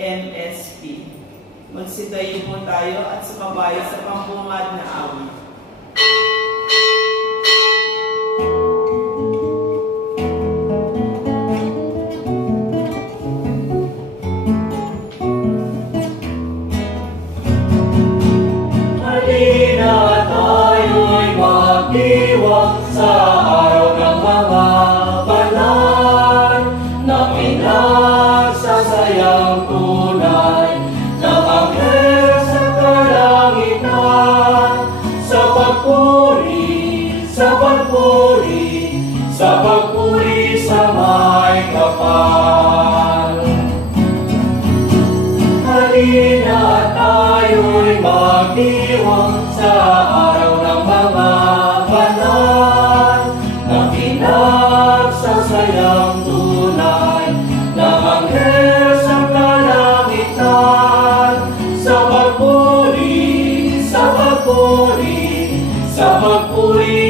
NSP. Magsitayo po tayo at sumabayo sa pambungad na awit. Halina tayo'y magdiwang sa araw ng mga pagpuri, sa pagpuri, sa may kapal. Halina tayo'y magdiwang sa araw ng mga banal na pinagsasayang tunay ng anghel sa kalangitan sa pagpuri, sa pagpuri, sa pagpuri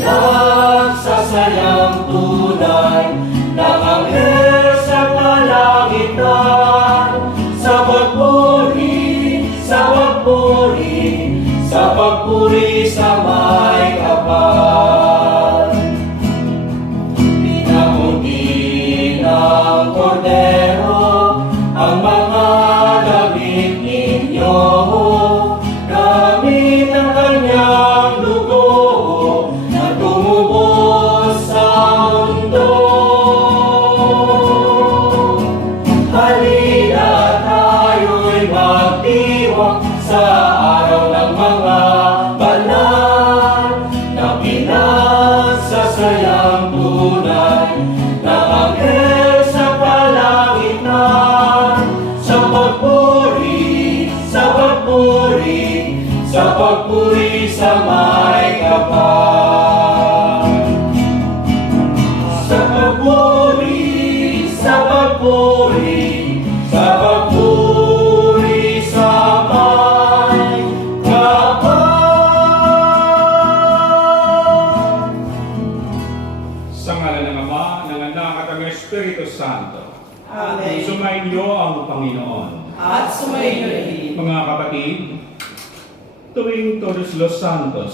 na pinagsasayang tunay ng anghel sa kalangitan sa pagpuri, sa pagpuri, sa pagpuri sa may kapal. Pinakunti ng kordero ang mga damit ninyo pagpuri, sa pagpuri, sa pagpuri sa may kapal. Sa pagpuri, sa pagpuri, sa pagpuri sa may kapal. Sa ngalan ng Ama, ng Anak at ng Espiritu Santo. Amen. Sumainyo ang Panginoon. At sumayo rin. Mga kapatid, tuwing Todos los Santos